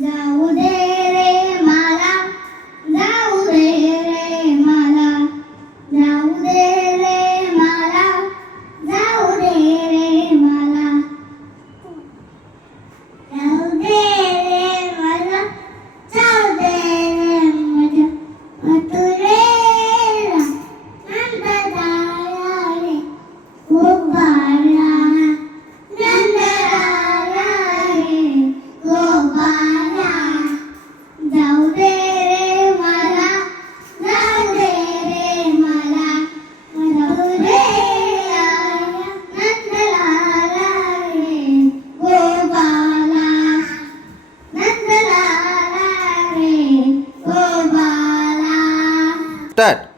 जाऊ दे रे मला, जाऊ दे रे मला, जाऊ दे रे मला, जाऊ दे रे मला, जाऊ दे रे मला, जाऊ दे रे माझ्या मथुरेला नंदलाला रे गोपाळा, नंदलाला रे गोपाळा. जाऊ दे रे मला, जाऊ दे रे मला, मथुरेला नंदलाला रे गोपाळा, नंदलाला रे गोपाळा. स्टार्ट.